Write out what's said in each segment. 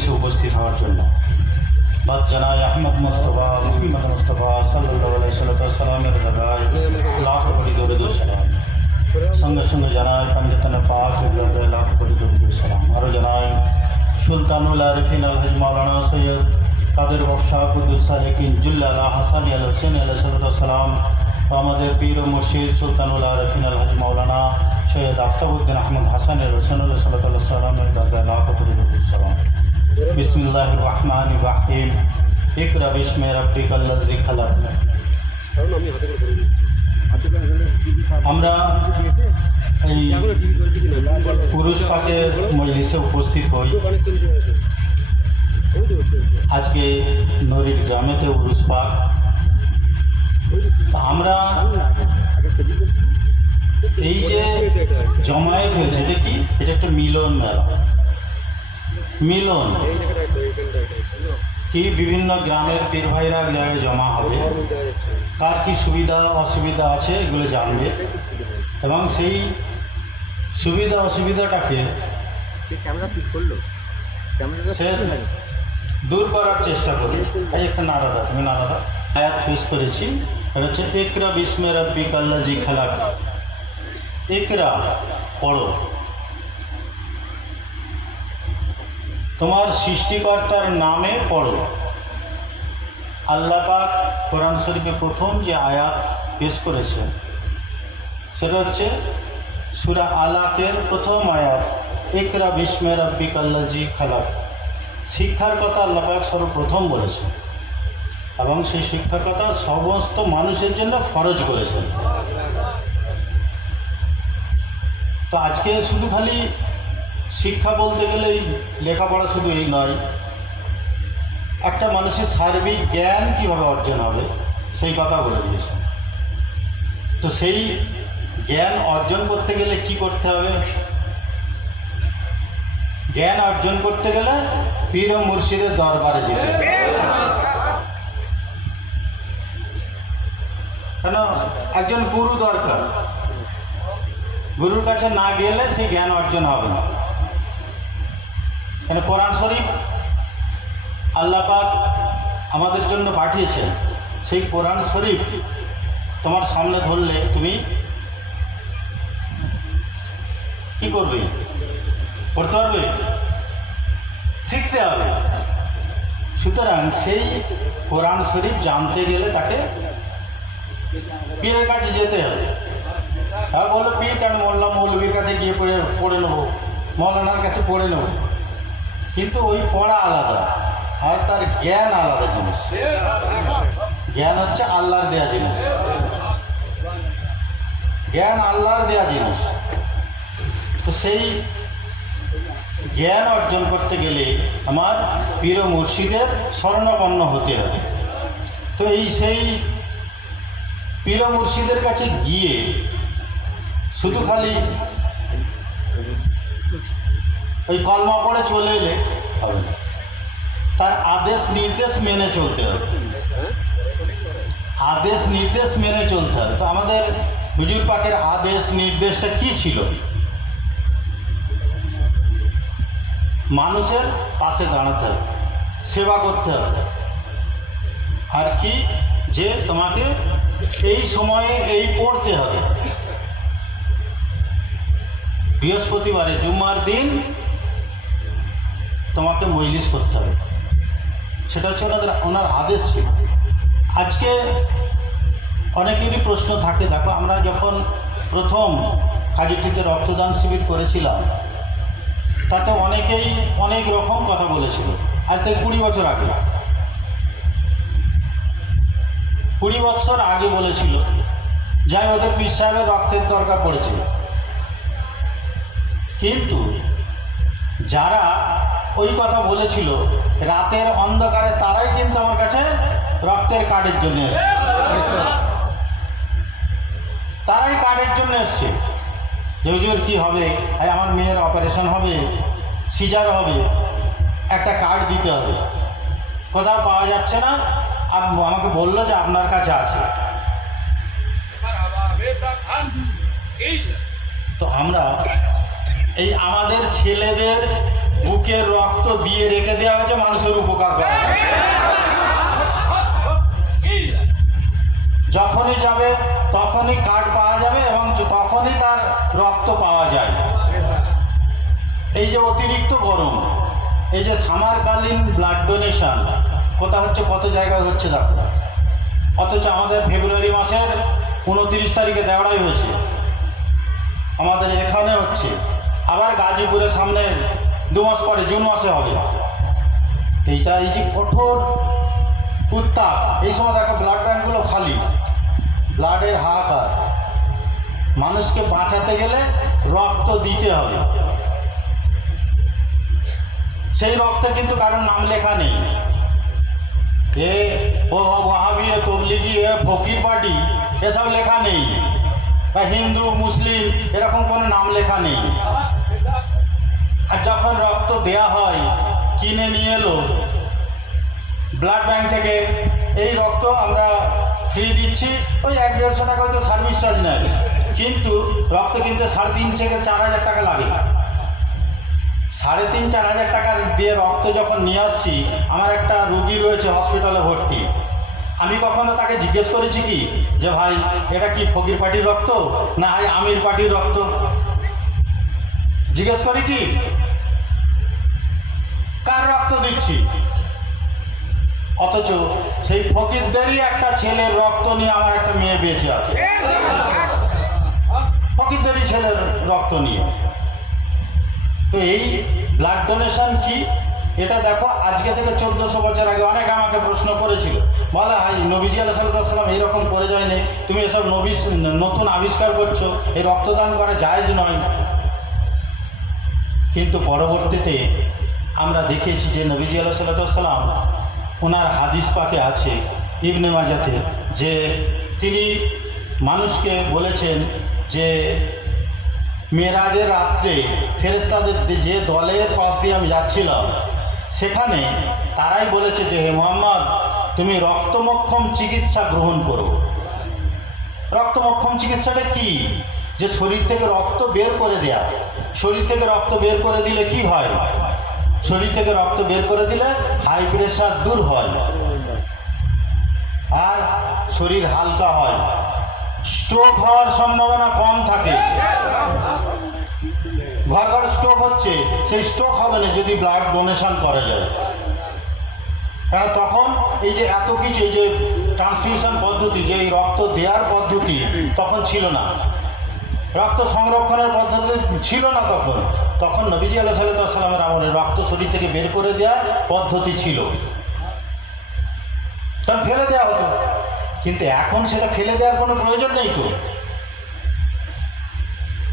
মজলিসে উপস্থিত হওয়ার জন্য। বাদ আহমদ মুস্তফা, মুহম্মদ মুস্তফা সাল্লাহ সাল্লামের দাদায় লাখ কোটি দৌড়ে সালাম। সঙ্গে সঙ্গে জানাই পাঞ্জাতনে পাক লাখ কোটি দৌড়ে সালাম। আরও জানাই, সুলতানুল আরিফিন আল হজ মাওলানা সৈয়দ কাদের বক্সা কুদ্দুস সালেকিন জুল্লাহ হাসানি আল হোসেন আল্লাহ ও আমাদের পীর মুর্শিদ সুলতানুল আরফিন আল হাজ মাওলানা সৈয়দ আফতাবুদ্দিন আহমদ হাসান রসনুল্লাহ সাল্লাহ সাল্লামের দাদা লাখ কোটি সালাম। বিসমিল্লাহ রহমান রাহিম। ইকরা বিসমে রব্বিক আল্লাজি খালাক আমরা এই পুরুষ পাকের মজলিসে উপস্থিত হই। আজকে নদীর গ্রামেতে উরুস পাক। আমরা এই যে জমায়েত হয়েছে, এটা কি? এটা একটা মিলন মেলা। মিলন। কি বিভিন্ন গ্রামের পীর ভাইরা জায়গায় জমা হবে? কার কি সুবিধা অসুবিধা আছে এগুলো জানবে। এবং সেই সুবিধা অসুবিধাটাকে সে দূর করার চেষ্টা করি এই একটা নারাদা তুমি নারাদা আয়াত পেশ করেছি। এটা হচ্ছে একরা বিস্মে রব্বি কাল্লাজি খালাক। একরা পড়ো। তোমার সৃষ্টিকর্তার নামে পড়ো। আল্লাহ পাক কোরআন শরীফে প্রথম যে আয়াত পেশ করেছে সেটা হচ্ছে সুরা আলাকের প্রথম আয়াত একরা বিস্মে রব্বি কাল্লাজি খালাক। শিক্ষার কথা আল্লাহ পাক সর্বপ্রথম বলেছেন এবং সেই শিক্ষার কথা সমস্ত মানুষের জন্য ফরজ করেছেন। তো আজকে শুধু খালি শিক্ষা বলতে গেলে লেখাপড়া শুধু এই নয়, একটা মানুষের সার্বিক জ্ঞান কীভাবে অর্জন হবে, সেই কথা বলে দিয়েছেন। তো সেই জ্ঞান অর্জন করতে গেলে কি করতে হবে? জ্ঞান অর্জন করতে গেলে পীর মুর্শিদের দরবারে যেতে কেন? একজন গুরু দরকার। গুরুর কাছে না গেলে সেই জ্ঞান অর্জন হবে না। কেন কোরআন শরীফ আল্লাহ পাক আমাদের জন্য পাঠিয়েছেন। সেই কোরআন শরীফ তোমার সামনে ধরলে তুমি কি করবে? পড়তে পারবে? শিখতে হবে। সুতরাং সেই কোরআন শরীফ জানতে গেলে তাকে পীরের কাছে যেতে হবে। আর বলো পীর কেন মোল্লা মৌলবীর কাছে গিয়ে পড়ে পড়ে নেব? মৌলানার কাছে পড়ে নেব? কিন্তু ওই পড়া আলাদা, আর তার জ্ঞান আলাদা জিনিস। জ্ঞান হচ্ছে আল্লাহর দেয়া জিনিস। জ্ঞান আল্লাহর দেয়া জিনিস। তো সেই জ্ঞান অর্জন করতে গেলে আমার পীর মুর্শিদের স্বর্ণপন্ন হতে হবে। তো এই সেই পীর মুর্শিদের কাছে গিয়ে শুধু খালি ওই কলমা পড়ে চলে এলে হবে না। তার আদেশ নির্দেশ মেনে চলতে হবে। আদেশ নির্দেশ মেনে চলতে হবে। তো আমাদের হুজুর পাকের আদেশ নির্দেশটা কি ছিল? মানুষের পাশে দাঁড়াতে হবে, সেবা করতে হবে। আর কি? যে তোমাকে এই সময়ে এই পড়তে হবে। বৃহস্পতিবারে জুম্মার দিন তোমাকে মজলিস করতে হবে। সেটা হচ্ছে ওনাদের, ওনার আদেশ ছিল। আজকে অনেকেরই প্রশ্ন থাকে, দেখো আমরা যখন প্রথম কাজীটিতে রক্তদান শিবির করেছিলাম, তাতে অনেকেই অনেক রকম কথা বলেছিল। আজ থেকে কুড়ি বছর আগে। কুড়ি বছর আগে বলেছিল, যাই ওদের পীর সাহেবের রক্তের দরকার পড়েছিল। কিন্তু যারা ওই কথা বলেছিল, রাতের অন্ধকারে তারাই কিন্তু আমার কাছে রক্তের কার্ডের জন্য এসছে। তারাই কার্ডের জন্য এসছে। যে হুজুর, কী হবে? আমার মেয়ের অপারেশন হবে, সিজার হবে, একটা কার্ড দিতে হবে। কোথাও পাওয়া যাচ্ছে না আমাকে বলল যে আপনার কাছে আছে। তো আমরা এই আমাদের ছেলেদের বুকের রক্ত দিয়ে রেখে দেওয়া হয়েছে, মানুষের উপকার করা যখনই যাবে, তখনই কার্ড পাওয়া যাবে এবং তখনই তার রক্ত পাওয়া যায়। এই যে অতিরিক্ত গরম, এই যে সামারকালীন ব্লাড ডোনেশন কোথা হচ্ছে, কত জায়গায় হচ্ছে দেখো। অথচ আমাদের ফেব্রুয়ারি মাসের উনত্রিশ তারিখে দেওয়াই হয়েছে। আমাদের এখানে হচ্ছে। আবার গাজীপুরের সামনে দু মাস পরে, জুন মাসে হবে। এইটা এই যে কঠোর উত্তাপ, এই সময় দেখো ব্লাড ব্যাঙ্কগুলো খালি। ব্লাডের হাহাকার। মানুষকে বাঁচাতে গেলে রক্ত দিতে হবে। সেই রক্তে কিন্তু কারোর নাম লেখা নেই। এ ও ওয়াহাবি এ তবলিগি এ ফকির পার্টি এসব লেখা নেই। বা হিন্দু, মুসলিম, এরকম কোনো নাম লেখা নেই। দেয়া হয়, কিনে নিয়ে এলো। ব্লাড ব্যাংক থেকে এই রক্ত আমরা ফ্রি দিচ্ছি, ওই এক দেড়শো টাকা হয়তো সার্ভিস চার্জ নেয়। কিন্তু রক্ত কিনতে সাড়ে তিন থেকে চার হাজার টাকা লাগে। সাড়ে তিন, চার হাজার টাকা দিয়ে রক্ত যখন নিয়ে আসছি, আমার একটা রুগী রয়েছে হসপিটালে ভর্তি। আমি কখনো তাকে জিজ্ঞেস করেছি কি যে, ভাই, এটা কি ফকির পার্টির রক্ত না হয় আমির পার্টির রক্ত? জিজ্ঞেস করি কি কার রক্ত দিচ্ছি? অথচ সেই ফকিরদেরই একটা ছেলের রক্ত নিয়ে আমার একটা মেয়ে বেঁচে আছে। ফকিরদেরই ছেলের রক্ত নিয়ে। তো এই ব্লাড ডোনেশন কি? এটা দেখো, আজকে থেকে চোদ্দশো বছর আগে অনেক আমাকে প্রশ্ন করেছিল। বলা হয় নবীজি আল্লাহ সাল্লাম এইরকম করে যায়নি। তুমি এসব নবী, নতুন আবিষ্কার করছ। এই রক্তদান করা জায়জ নয়। কিন্তু পরবর্তীতে আমরা দেখেছি যে নবীজি আল্লাহ সাল্লাম ওনার হাদিস পাকে আছে ইবনে মাজাতে, যে তিনি মানুষকে বলেছেন যে মেরাজের রাত্রে ফেরেস্তাদের যে দলের পাশ দিয়ে আমি যাচ্ছিলাম, সেখানে তারাই বলেছে যে, হে মোহাম্মদ, তুমি রক্তমক্ষম চিকিৎসা গ্রহণ করো। রক্তমক্ষম চিকিৎসাটা কি? যে শরীর থেকে রক্ত বের করে দেয়া। শরীর থেকে রক্ত বের করে দিলে কি হয়? শরীর থেকে রক্ত বের করে দিলে হাই প্রেশার দূর হয়। আর শরীর হালকা হয়। স্ট্রোক হওয়ার সম্ভাবনা কম থাকে। ঘর ঘর স্ট্রোক হচ্ছে, সেই স্ট্রোক হবে না যদি ব্লাড ডোনেশন করা যায়। কারণ তখন এই যে এত কিছু, এই যে ট্রান্সফিউশন পদ্ধতি, যে এই রক্ত দেওয়ার পদ্ধতি তখন ছিল না। রক্ত সংরক্ষণের পদ্ধতি ছিল না তখন। তখন নবীজি আল্লাহ সাল্লামের আমলে রক্ত শরীর থেকে বের করে দেওয়ার পদ্ধতি ছিল। তখন ফেলে দেওয়া হতো। কিন্তু এখন সেটা ফেলে দেওয়ার কোনো প্রয়োজন নেই তো।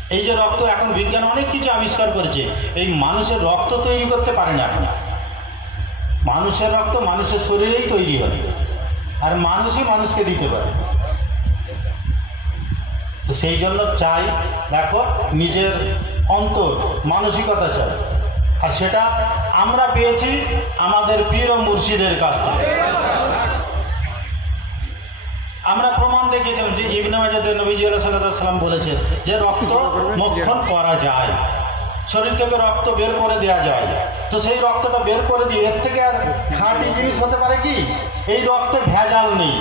এই যে রক্ত, এখন বিজ্ঞান অনেক কিছু আবিষ্কার করেছে। এই মানুষের রক্ত তৈরি করতে পারে না এখন। মানুষের রক্ত মানুষের শরীরেই তৈরি হয় আর মানুষই মানুষকে দিতে পারে। তো সেই জন্য চাই, দেখো, নিজের অন্তর, মানসিকতা চাই। আর সেটা আমরা পেয়েছি আমাদের পীর ও মুর্শিদের কাছ থেকে। আমরা প্রমাণ দেখেছিলাম যে ইবনে মাজাদের নবীজি সাল্লাম বলেছে যে রক্ত মক্ষণ করা যায় শরীর থেকে রক্ত বের করে দেওয়া যায়। তো সেই রক্তটা বের করে দিয়ে এর থেকে আর খাঁটি জিনিস হতে পারে কি? এই রক্তে ভেজাল নেই।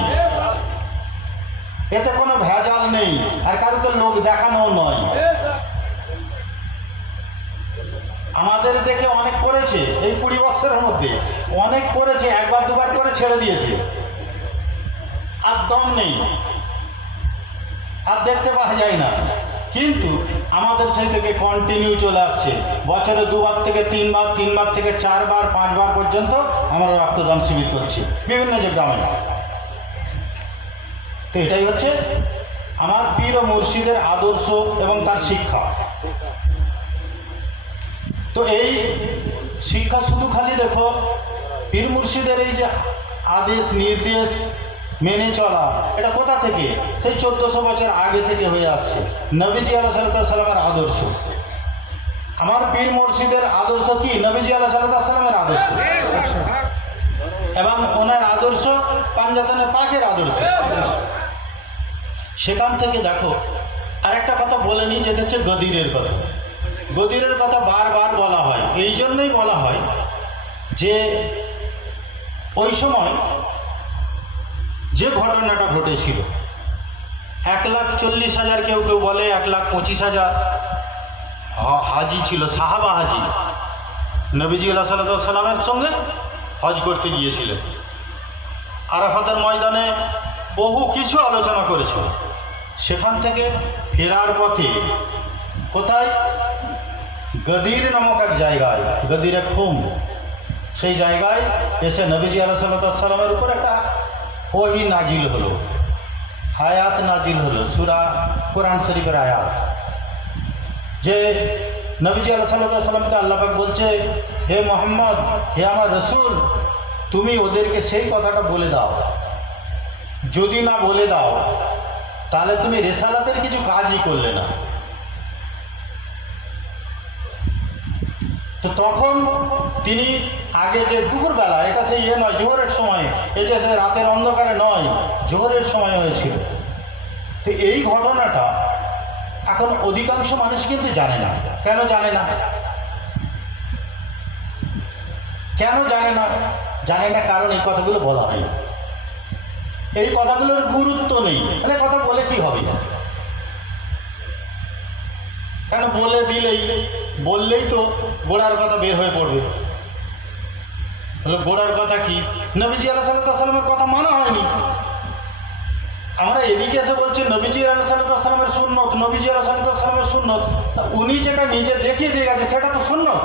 এতে কোনো ভেজাল নেই, আর কারোকে লোক দেখানো নয়। আমাদের দেখে অনেক করেছে, এই কুড়ি বছরের মধ্যে। অনেক করেছে, একবার দুবার করে ছেড়ে দিয়েছে। আর দম নেই। আর দেখতে পাওয়া যায় না। কিন্তু আমাদের সেই থেকে কন্টিনিউ চলে আসছে। বছরে দুবার থেকে তিনবার তিনবার থেকে চারবার, পাঁচবার পর্যন্ত আমরা রক্তদান শিবির করছি, বিভিন্ন যে গ্রামে। তো এটাই হচ্ছে আমার পীর মুর্শিদের আদর্শ এবং তার শিক্ষা। তো এই শিক্ষা শুধু খালি দেখো, পীর মুর্শিদের এই যে আদেশ, নির্দেশ মেনে চলা, এটা কোথা থেকে? সেই চোদ্দশো বছর আগে থেকে হয়ে আসছে। নবীজি আল্লাহ সাল্লামের আদর্শ। আমার পীর মুর্শিদের আদর্শ কি? নবীজি আল্লাহ সাল্লামের আদর্শ। এবং ওনার আদর্শ পাঞ্জাতনে পাকের আদর্শ। সেখান থেকে দেখো, আরেকটা কথা বলে নিই, যেটা হচ্ছে গদিরের কথা। গদিরের কথা বারবার বলা হয়। এই জন্যই বলা হয় যে ওই সময় যে ঘটনাটা ঘটেছিল, এক লাখ চল্লিশ হাজার কেউ কেউ বলে, এক লাখ পঁচিশ হাজার হাজি ছিল, সাহাবা হাজি। নবীজি আল্লাহ সাল্লামের সঙ্গে হজ করতে গিয়েছিলেন। আরাফাতের ময়দানে বহু কিছু আলোচনা করেছিল। সেখান থেকে ফেরার পথে কোথায়? গদির নামক এক জায়গায়, গদিরে খুম সেই জায়গায় এসে নবীজি সাল্লাহ সাল্লামের উপর একটা ওহি নাজিল হলো। আয়াত নাজিল হলো, সুরা কোরআন শরীফের আয়াত। যে নবীজি আল্লাহ সাল্লাহ সাল্লামকে আল্লাপাক বলছে, হে মোহাম্মদ, হে আমার রসুল, তুমি ওদেরকে সেই কথাটা বলে দাও। যদি না বলে দাও, তাহলে তুমি রেসালাতের কিছু কাজই করলে না। তো তখন তিনি আগে যে দুপুরবেলা, এটা সেই ইয়ে নয়, জোহরের সময় যে সে রাতের অন্ধকারে নয়, জোহরের সময় হয়েছিল। তো এই ঘটনাটা এখন অধিকাংশ মানুষ কিন্তু জানে না। কেন জানে না? কেন জানে না? জানে না কারণ এই কথাগুলো বলা হয়। এই কথাগুলোর গুরুত্ব নেই। তাহলে কথা বলে কি হবে? না কেন বলে দিলেই? বললেই তো গোড়ার কথা বের হয়ে পড়বে। হলো গোড়ার কথা কি? নবীজি আল্লাহ সাল্লাহ সাল্লামের কথা মানা হয়নি। আমরা এদিকে এসে বলছি, নবীজি আল্লাহ সাল্লাহ সাল্লামের সুন্নত, নবীজি আল্লাহ সাল্লামের সুন্নত। তা উনি যেটা নিজে দেখিয়ে দিয়ে গেছে, সেটা তো সুন্নত।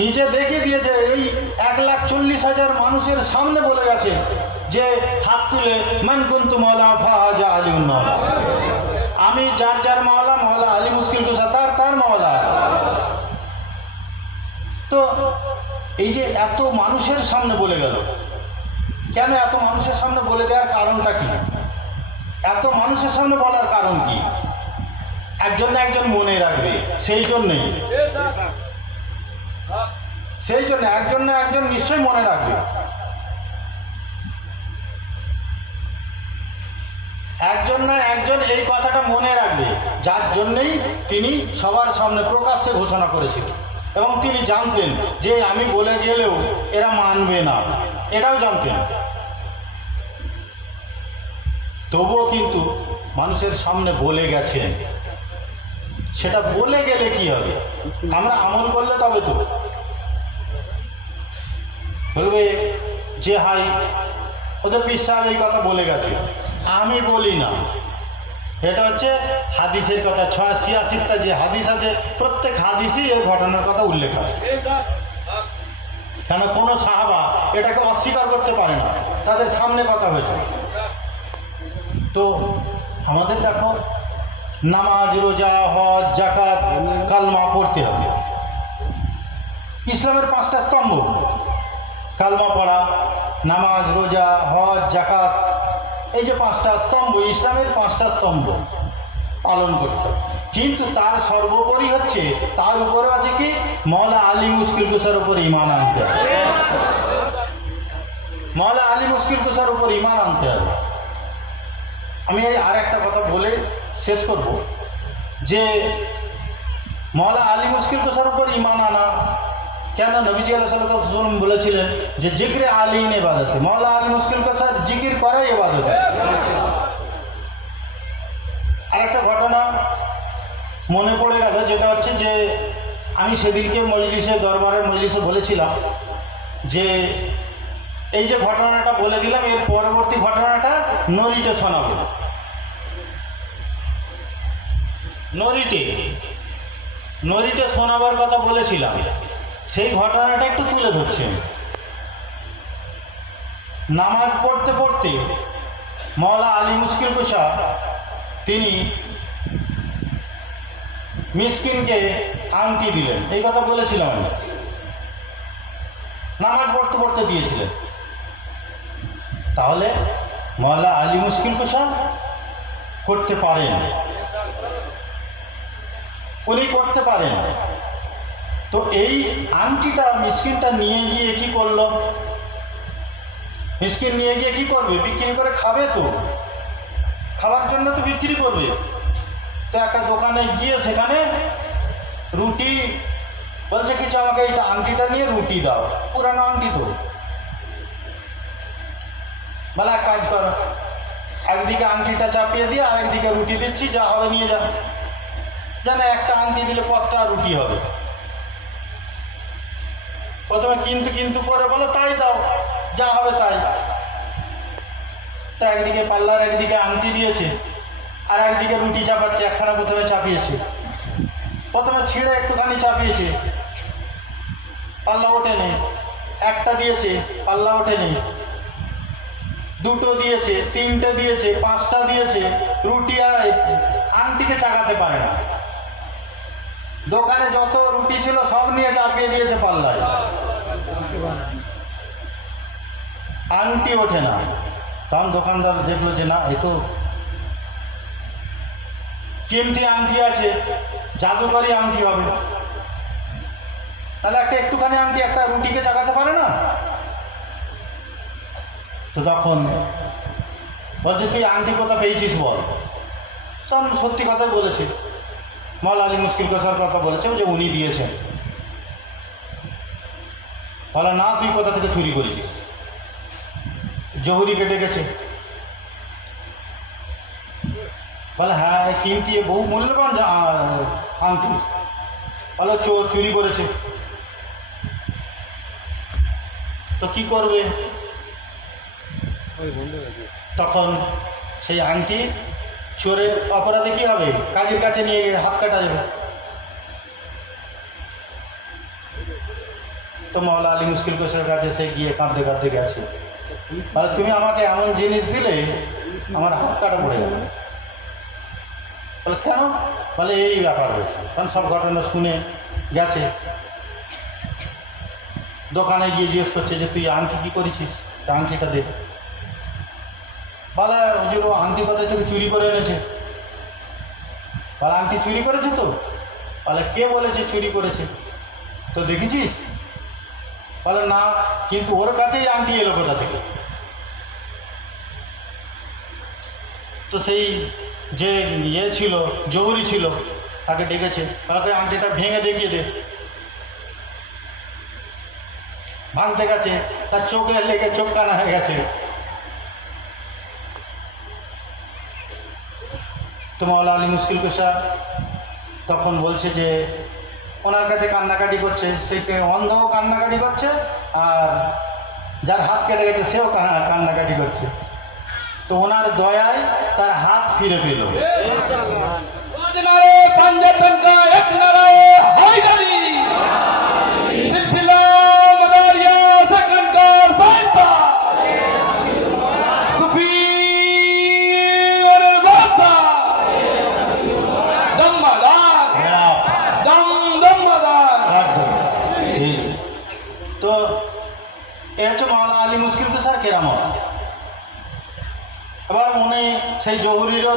নিজে দেখিয়ে দিয়েছে এই এক লাখ চল্লিশ হাজার মানুষের সামনে বলে গেছে যে, হাত তুলে, মান কুন্তু মৌলা ফাহাজা আলী মৌলা আমি যার যার মাওলা তো এই যে এত মানুষের সামনে বলে গেল। কেন এত মানুষের সামনে বলে দেওয়ার কারণটা কি? এত মানুষের সামনে বলার কারণ কি? একজন না একজন মনে রাখবে, সেই জন্যই। সেই জন্য একজন না একজন নিশ্চয়ই মনে রাখবে। একজন না একজন এই কথাটা মনে রাখবে, যার জন্যই তিনি সবার সামনে প্রকাশ্যে ঘোষণা করেছিলেন। এবং তিনি জানতেন যে আমি বলে গেলেও এরা মানবে না। এটাও জানতেন। তবুও কিন্তু মানুষের সামনে বলে গেছেন। সেটা বলে গেলে কি হবে? আমরা আমল করলে তবে তো। বলবে, যে হাই, ওদের বিশ্বাস এই কথা বলে গেছে। আমি বলি না। এটা হচ্ছে হাদিসের কথা, ছয় ছিয়াশিটা যে হাদিস আছে, প্রত্যেক হাদিসই এর ঘটনার কথা উল্লেখ আছে। কেন কোনো সাহাবা এটাকে অস্বীকার করতে পারে না, তাদের সামনে কথা হয়েছে। তো আমাদের দেখো, নামাজ, রোজা, হজ জাকাত কালমা পড়তে হবে। ইসলামের পাঁচটা স্তম্ভ। কালমা পড়া, নামাজ, রোজা, হজ জাকাত এই যে পাঁচটা স্তম্ভ, ইসলামের পাঁচটা স্তম্ভ পালন করতে কিন্তু তার সর্বোপরি হচ্ছে, তার উপরে আছে কি? মৌলা আলী মুশকিল কুসার উপর ইমান আনতে হবে। মৌলা আলী মুশকিল কুসার উপর ইমান আনতে হবে। আমি আর একটা কথা বলে শেষ করব যে মৌলা আলী মুশকিল কুসার উপর ইমান আনা কেন নবীজি আল্লাহ সাল্লাম বলেছিলেন যে জিক্রে আলী এবাদতে মৌলা আলী মুশকিল কুসার জিকির করাই এবাদত আরেকটা ঘটনা মনে পড়ে গেল, যেটা হচ্ছে যে আমি সেদিনকে মজলিসে, দরবারের মজলিসে বলেছিলাম যে এই যে ঘটনাটা বলে দিলাম, এর পরবর্তী ঘটনাটা নরিটে শোনাবো। নরিটে। নরিটে শোনাবার কথা বলেছিলাম। সেই ঘটনাটা একটু তুলে ধরছেন নামাজ পড়তে পড়তে মৌলা আলী মুশকিল কুষা তিনি মিসকিনকে আংটি দিলেন। এই কথা বলেছিলাম আমি। নামাজ পড়তে পড়তে দিয়েছিলেন। তাহলে মৌলা আলী মুশকিল কুষা করতে পারেন। উনি করতে পারেন। তো এই আংটিটা মিসকিনটা নিয়ে গিয়ে কি করল? মিসকিন নিয়ে গিয়ে কি করবে? বিক্রি করে খাবে তো। খাবার জন্য তো বিক্রি করবে। তো একটা দোকানে গিয়ে সেখানে রুটি বলছে কিছু আমাকে এইটা আংটিটা নিয়ে রুটি দাও। পুরানো আংটি তো। বলে এক কাজ করো, একদিকে আংটিটা চাপিয়ে দিয়ে আর একদিকে রুটি দিচ্ছি, যা হবে নিয়ে যাও জানে একটা আংটি দিলে কতটা রুটি হবে। প্রথমে কিন্তু কিন্তু করে বলো, তাই দাও, যা হবে তাই। তা একদিকে পাল্লার, একদিকে আংটি দিয়েছে, আর একদিকে রুটি চাপাচ্ছে, একখানা প্রথমে চাপিয়েছে। প্রথমে ছিঁড়ে একটুখানি চাপিয়েছে। পাল্লা ওঠেনি একটা দিয়েছে, পাল্লা ওঠেনি দুটো দিয়েছে, তিনটে দিয়েছে, পাঁচটা দিয়েছে, রুটি আর আংটিকে চাকাতে পারে না। দোকানে যত রুটি ছিল সব নিয়ে চাপিয়ে দিয়েছে পাল্লায়। আংটি ওঠে না। তখন দোকানদার দেখল যে না, এ তো চিমটি আংটি আছে, জাদুকরি আংটি হবে। তাহলে একটা একটুখানি আংটি একটা রুটিকে চাকাতে পারে না? তো তখন বলছে, তুই আংটি কোথা পেয়েছিস বল? সত্যি কথাই বলেছে মল আলী মুশকিল কসার কথা বলেছে যে উনি দিয়েছেন। বলে না তুই কোথা থেকে চুরি করেছিস? জহুরি কেটে গেছে। বলে হ্যাঁ এ কিমতি এ বহু মূল্যবান আংটি। বলে চোর চুরি করেছে। তো কি করবে? তখন সেই আংটি চোরের অপরাধে কি হবে? কাজের কাছে নিয়ে গিয়ে হাত কাটা যাবে। তো মৌলা আলী মুশকিল কোষের কাছে সে গিয়ে কাঁদতে কাঁদতে গেছে। বলে তুমি আমাকে এমন জিনিস দিলে, আমার হাত কাটা পড়ে গেল বলে, কেন? বলে, এই ব্যাপার কারণ সব ঘটনা শুনে গেছে। দোকানে গিয়ে জিজ্ঞেস করছে যে, তুই আংটি কি করেছিস? আংটিটা দে। বলে হুজুর ও আংটি কোথায় থেকে চুরি করে এনেছে? বলে, আংটি চুরি করেছে তো? বলে, কে বলেছে চুরি করেছে? তো দেখেছিস? বলে, না, কিন্তু ওর কাছেই আংটি এলো কোথা থেকে? তো সেই যে ইয়ে ছিল, জহুরি ছিল, তাকে ডেকেছে। তাকে আংটিটা ভেঙে দেখিয়ে দে। ভাঙতে গেছে, তার চোখ লেগে চোখ কানা হয়ে গেছে। তো মাওলা আলী মুশকিল পেশা তখন বলছে যে ওনার কাছে কান্নাকাটি করছে, সে অন্ধও কান্নাকাটি করছে আর যার হাত কেটে গেছে, সেও কান্নাকাটি করছে। তো ওনার দয়ায় তার হাত ফিরে পেল।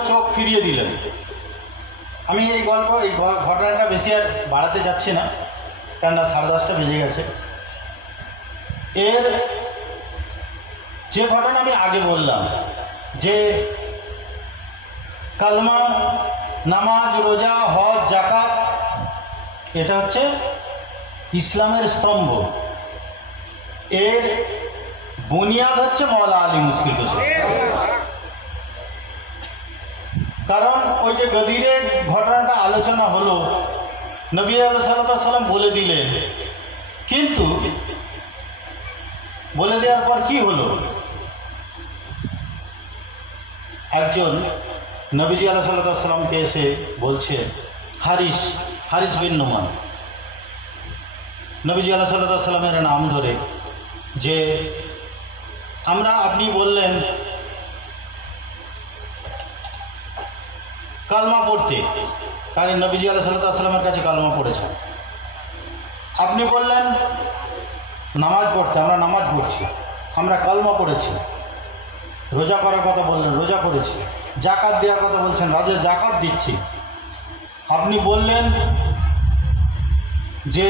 চোখ ফিরিয়ে দিলেন। আমি এই গল্প, এই ঘটনাটা বেশি আর বাড়াতে যাচ্ছি না কেননা সাড়ে দশটা বেজে গেছে। এর যে ঘটনা আমি আগে বললাম, যে কালমা, নামাজ, রোজা, হজ জাকাত এটা হচ্ছে ইসলামের স্তম্ভ। এর বুনিয়াদ হচ্ছে মৌলা আলী মুশকিল হোসেন। কারণ ওই যে গদিরের ঘটনাটা আলোচনা হলো, নবী সাল্লাম বলে দিলেন। কিন্তু বলে দেওয়ার পর কি হলো? একজন নবীজি আল্লাহ সাল্লামকে এসে বলছে হারিস হারিস বিন নোমান। নবীজি আল্লাহ সাল্লাহ সাল্লামের নাম ধরে যে, আমরা, আপনি বললেন কালমা পড়তে। কারণ নবীজি আল্লাহ সাল্লাহ সাল্লামের কাছে কালমা পড়েছে আপনি বললেন, নামাজ পড়তে, আমরা নামাজ পড়ছি, আমরা কালমা পড়েছি। রোজা করার কথা বললেন, রোজা করেছি। জাকাত দেওয়ার কথা বলছেন, রাজা জাকাত দিচ্ছি। আপনি বললেন যে,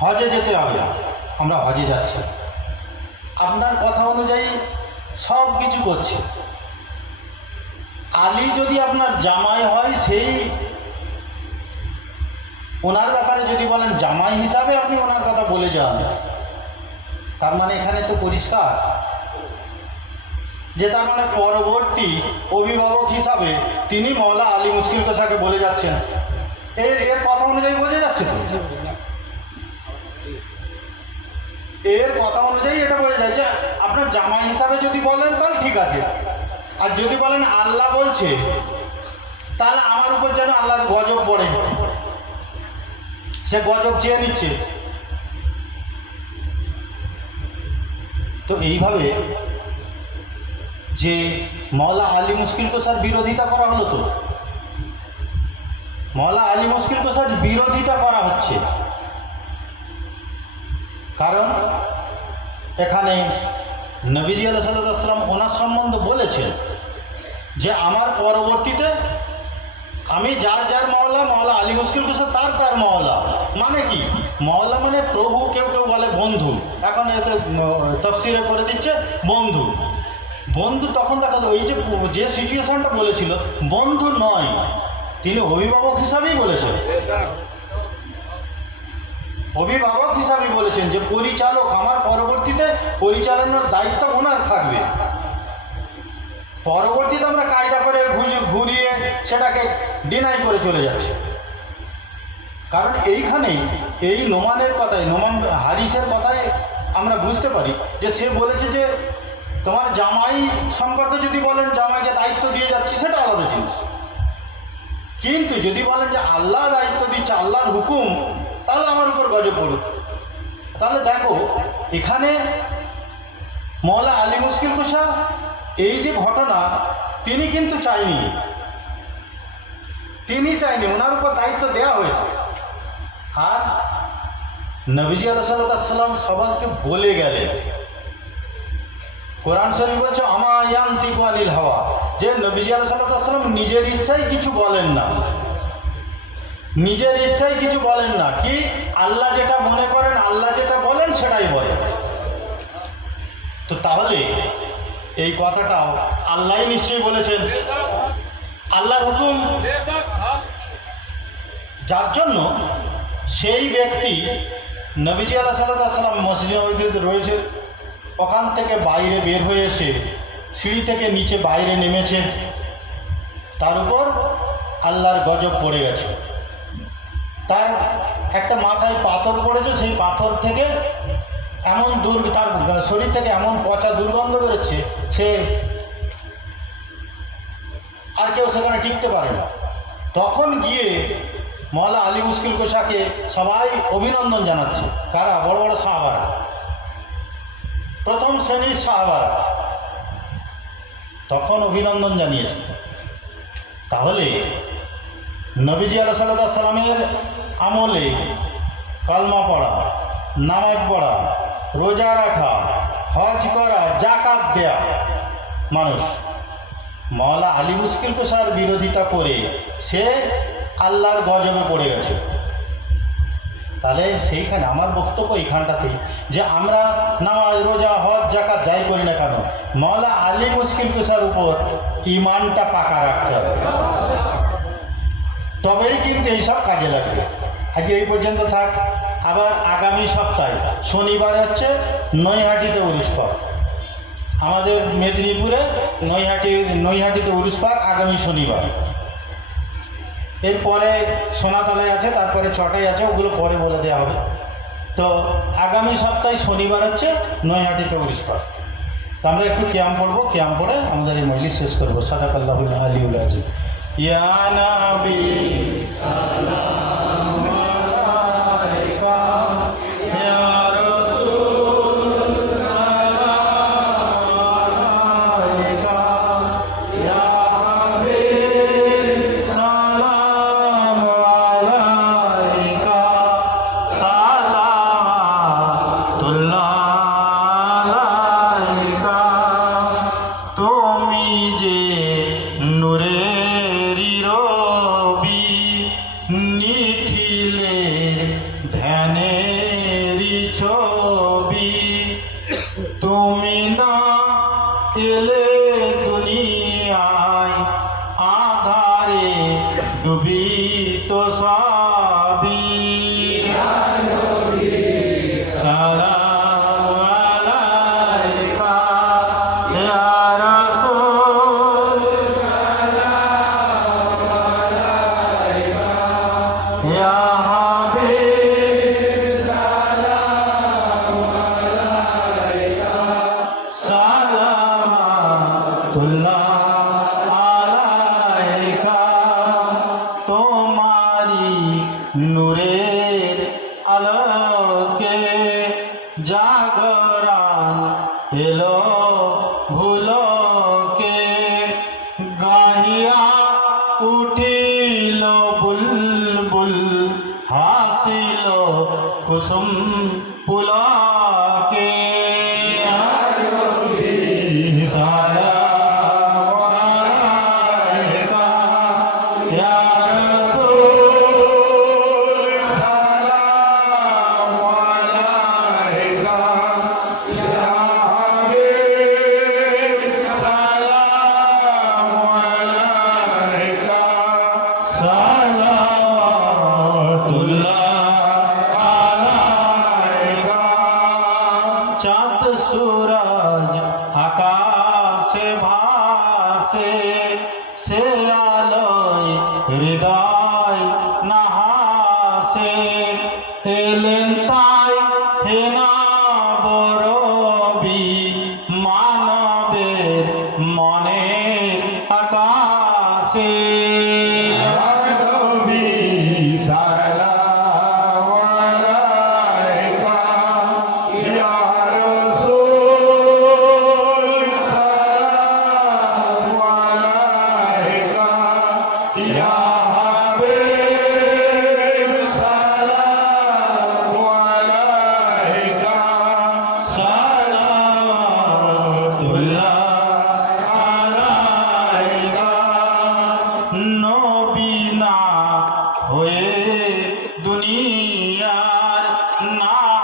হজে যেতে হবে, আমরা হজে যাচ্ছি। আপনার কথা অনুযায়ী সব কিছু করছি। আলী যদি আপনার জামাই হয়, সেই ওনার ব্যাপারে যদি বলেন, জামাই হিসাবে আপনি ওনার কথা বলে যান। তার মানে এখানে তো পরিষ্কার। যে তার মানে পরবর্তী অভিভাবক হিসাবে তিনি মৌলা আলী মুশকিল কোষাকে বলে যাচ্ছেন। এর এর কথা অনুযায়ী বোঝা যাচ্ছে তো? এর কথা অনুযায়ী এটা বোঝা যায় যে আপনার জামাই হিসাবে যদি বলেন, তাহলে ঠিক আছে। আর যদি বলেন আল্লাহ বলছে, তাহলে আমার উপর যেন আল্লাহর গজব পড়ে। সে গজব চেয়ে নিচ্ছে। তো এইভাবে যে মৌলা আলী মুশকিল কোষার বিরোধিতা করা হলো তো মৌলা আলী মুশকিল কোষার বিরোধিতা করা হচ্ছে। কারণ এখানে নবীজি আল্লাহ সাল্লাম ওনার সম্বন্ধে বলেছেন যে আমার পরবর্তীতে আমি যার যার মাওলা মাওলা আলী মুশকিল কোষা তার তার মাওলা মানে কি? মাওলা মানে প্রভু, কেউ কেউ বলে বন্ধু। এখন এতে তফসিরে করে দিচ্ছে বন্ধু। বন্ধু তখন দেখা ওই যে যে সিচুয়েশনটা বলেছিল, বন্ধু নয়, তিনি অভিভাবক হিসাবেই বলেছেন। অভিভাবক হিসাবে বলেছেন যে, পরিচালক, আমার পরবর্তীতে পরিচালনার দায়িত্ব ওনার থাকবে। পরবর্তীতে আমরা কায়দা করে ঘুরি- ঘুরিয়ে সেটাকে ডিনাই করে চলে যাচ্ছি। কারণ এইখানেই এই নোমানের কথায় নোমান হারিসের কথায় আমরা বুঝতে পারি যে সে বলেছে যে তোমার জামাই সম্পর্কে যদি বলেন, জামাইকে দায়িত্ব দিয়ে যাচ্ছি, সেটা আলাদা জিনিস। কিন্তু যদি বলেন যে আল্লাহ দায়িত্ব দিচ্ছে, আল্লাহর হুকুম, তাহলে আমার উপর গজব পড়ুক। তাহলে দেখো, এখানে মৌলা আলী মুশকিল কুষা এই যে ঘটনা, তিনি কিন্তু চাইনি। তিনি চাইনি ওনার উপর দায়িত্ব দেওয়া হয়েছে। আর নবীজি আল্লাহ সাল্লাম সবাইকে বলে গেলেন, কোরআন শরীফ বলছে আমায়ান্তিক আনিল হাওয়া। যে নবীজি আল্লাহ সাল্লাম নিজের ইচ্ছায় কিছু বলেন না। নিজের ইচ্ছায় কিছু বলেন না। কি? আল্লাহ যেটা মনে করেন, আল্লাহ যেটা বলেন, সেটাই বলেন। তো তাহলে এই কথাটাও আল্লাহ নিশ্চয়ই বলেছেন। আল্লাহর হুকুম। যার জন্য সেই ব্যক্তি নবীজি আল্লাহ সাল্লাম মসজিদ রয়েছে, ওখান থেকে বাইরে বের হয়ে এসে সিঁড়ি থেকে নিচে বাইরে নেমেছে। তার উপর আল্লাহর গজব পড়ে গেছে। তার একটা মাথায় পাথর পড়েছে, সেই পাথর থেকে এমন দুর তার শরীর থেকে এমন পচা দুর্গন্ধ বেরোচ্ছে, সে আর কেউ সেখানে টিকতে পারে না। তখন গিয়ে মৌলা আলী মুশকিল কোষাকে সবাই অভিনন্দন জানাচ্ছে। কারা? বড় বড় সাহাবারা। প্রথম শ্রেণির সাহাবারা। তখন অভিনন্দন জানিয়েছে। তাহলে নবীজি আল্লাহ সাল্লাহ সাল্লামের আমলে কালমা পড়া, নামাজ পড়া রোজা রাখা, হজ করা জাকাত দেয়া। মানুষ, মাওলা আলী মুশকিল কোষার বিরোধিতা করে সে আল্লাহর গজবে পড়ে গেছে। তাহলে সেইখানে আমার বক্তব্য এইখানটাতেই, যে আমরা নামাজ, রোজা, হজ জাকাত যাই করি না কেন, মাওলা আলী মুশকিল কোষার উপর ইমানটা পাকা রাখতে হবে। তবেই কিন্তু এইসব কাজে লাগবে। আজকে এই পর্যন্ত থাক। আবার আগামী সপ্তাহে, শনিবার হচ্ছে নৈহাটিতে উরুষ পাক। আমাদের মেদিনীপুরে নৈহাটি, নৈহাটিতে উরুষ পাক আগামী শনিবার। এরপরে সোনাতলায় আছে, তারপরে ছটায় আছে, ওগুলো পরে বলে দেওয়া হবে। তো আগামী সপ্তাহে শনিবার হচ্ছে নৈহাটিতে উরুষ পাক। তো আমরা একটু ক্যাম্প পড়ব ক্যাম্প পড়ে আমাদের এই মজলিস শেষ করব। সাদাকাল্লাহুল আলিউল আজিম। ইয়া নাবী তুমি যে ভাসে সে আলোয় হৃদয়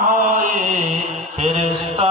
হয়ে ফেরেস্তা